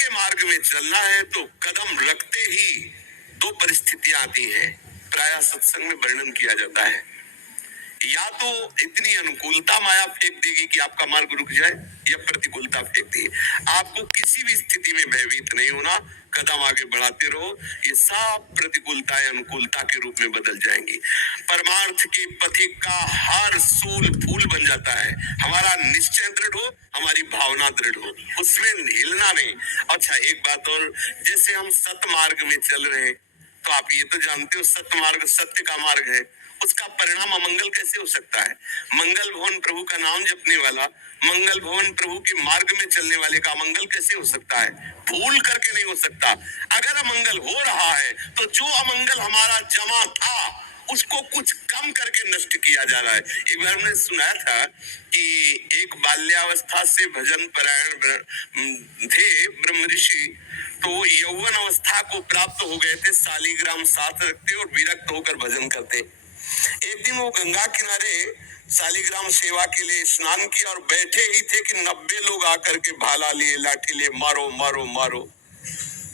के मार्ग में चलना है तो कदम रखते ही दो परिस्थितियां आती हैं, प्रायः सत्संग में वर्णन किया जाता है। या तो इतनी अनुकूलता माया फेंक देगी कि आपका मार्ग रुक जाए, या प्रतिकूलता फेंक देगी। आपको किसी भी स्थिति में भयभीत नहीं होना, कदम आगे बढ़ाते रहो, ये सब प्रतिकूलताएं अनुकूलता के रूप में बदल जाएंगी। परमार्थ के पथिक का हर सूल फूल बन जाता है। हमारा निश्चय दृढ़ हो, हमारी भावना दृढ़ हो, उसमें हिलना नहीं। अच्छा, एक बात और, जैसे हम सत्य मार्ग में चल रहे हैं, तो आप ये तो जानते हो सत्य मार्ग सत्य का मार्ग है, उसका परिणाम अमंगल कैसे हो सकता है? मंगल भवन प्रभु का नाम जपने वाला, मंगल भवन प्रभु के मार्ग में चलने वाले का अमंगल कैसे हो सकता है? भूल करके नहीं हो सकता। अगर अमंगल हो रहा है तो जो अमंगल हमारा जमा था उसको कुछ कम करके नष्ट किया जा रहा है। एक बार हमने सुना था कि एक बाल्यावस्था से भजन परायण थे ब्रह्म ऋषि, तो यौवन अवस्था को प्राप्त हो गए थे, शालीग्राम साथ रखते और विरक्त होकर भजन करते। एक दिन वो गंगा किनारे शालीग्राम सेवा के लिए स्नान किया और बैठे ही थे कि 90 लोग आकर के भाला लिए, लाठी लिए, मारो मारो मारो।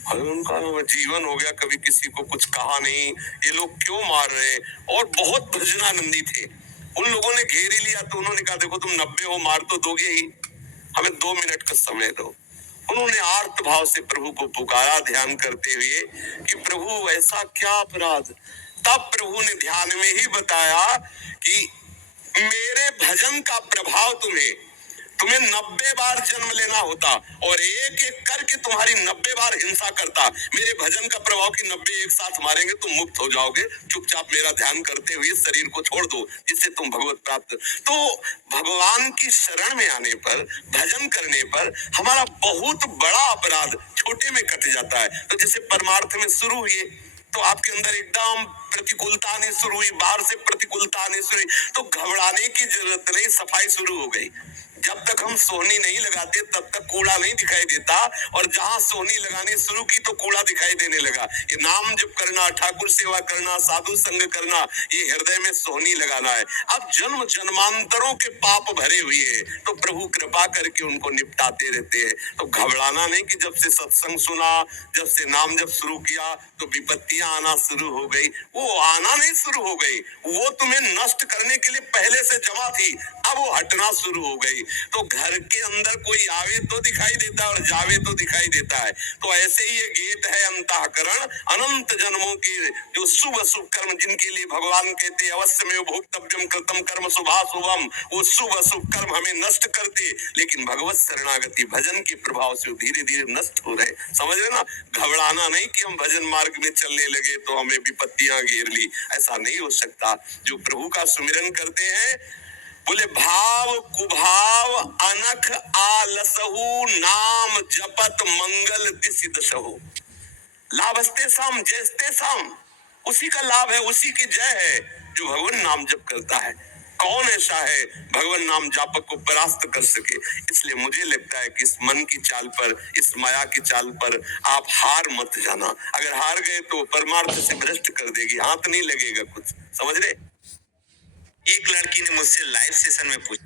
उनका जीवन हो गया, कभी किसी को कुछ कहा नहीं, ये लोग क्यों मार रहे हैं? और बहुत भजनानंदी थे। उन लोगों ने घेर ही लिया तो उन्होंने कहा, देखो तुम 90 हो, मार तो दोगे ही, हमें 2 मिनट का समय दो। उन्होंने आर्त भाव से प्रभु को पुकारा, ध्यान करते हुए कि प्रभु ऐसा क्या अपराध। तब प्रभु ने ध्यान में ही बताया कि मेरे भजन का प्रभाव तुम्हें 90 बार जन्म लेना होता और एक एक करके तुम्हारी 90 बार हिंसा करता। मेरे भजन का प्रभाव कि 90 एक साथ मारेंगे तुम मुक्त हो जाओगे, चुपचाप मेरा ध्यान करते हुए शरीर को छोड़ दो, जिससे तुम भगवत प्राप्त। तो भगवान की शरण में आने पर, भजन करने पर हमारा बहुत बड़ा अपराध छोटे में कट जाता है। तो जैसे परमार्थ में शुरू हुए तो आपके अंदर एकदम प्रतिकूलता आनी शुरू हुई, बाहर से प्रतिकूलता आनी शुरू हुई, तो घबराने की जरूरत नहीं, सफाई शुरू हो गई। जब तक हम सोहनी नहीं लगाते तब तक कूड़ा नहीं दिखाई देता, और जहां सोहनी लगानी शुरू की तो कूड़ा दिखाई देने लगा। ये नाम जप करना, ठाकुर सेवा करना, साधु संग करना, ये हृदय में सोहनी लगाना है। अब जन्म जन्मांतरों के पाप भरे हुए हैं, तो प्रभु कृपा करके उनको निपटाते रहते हैं। तो घबराना नहीं कि जब से सत्संग सुना, जब से नाम जप शुरू किया तो विपत्तियां आना शुरू हो गई। वो आना नहीं शुरू हो गई, वो तुम्हें नष्ट करने के लिए पहले से जमा थी, अब वो हटना शुरू हो गई। तो घर के अंदर कोई आवे तो दिखाई देता है और जावे तो दिखाई देता है। तो ऐसे ही ये गेट है अंतःकरण, अनंत जन्मों के जो शुभ अशुभ कर्म जिनके लिए भगवान कहते हैं अवश्य में भोक्तव्यम कृतम कर्म शुभाशुभम, वो शुभ अशुभ कर्म हमें नष्ट करते, लेकिन भगवत शरणागति भजन के प्रभाव से धीरे धीरे नष्ट हो रहे। समझ रहे ना? घबराना नहीं कि हम भजन मार्ग में चलने लगे तो हमें विपत्तियां घेर ली, ऐसा नहीं हो सकता। जो प्रभु का सुमिरन करते हैं, बोले भाव कुभाव अनख आलसहु, नाम जपत मंगल दिसि दशहु। लाभस्ते साम जयस्ते साम, उसी का लाभ है, उसी की जय है जो भगवान नाम जप करता है। कौन ऐसा है भगवान नाम जापक को परास्त कर सके? इसलिए मुझे लगता है कि इस मन की चाल पर, इस माया की चाल पर आप हार मत जाना। अगर हार गए तो परमार्थ से भ्रष्ट कर देगी, हाथ नहीं लगेगा कुछ। समझ रहे? एक लड़की ने मुझसे लाइव सेशन में पूछा,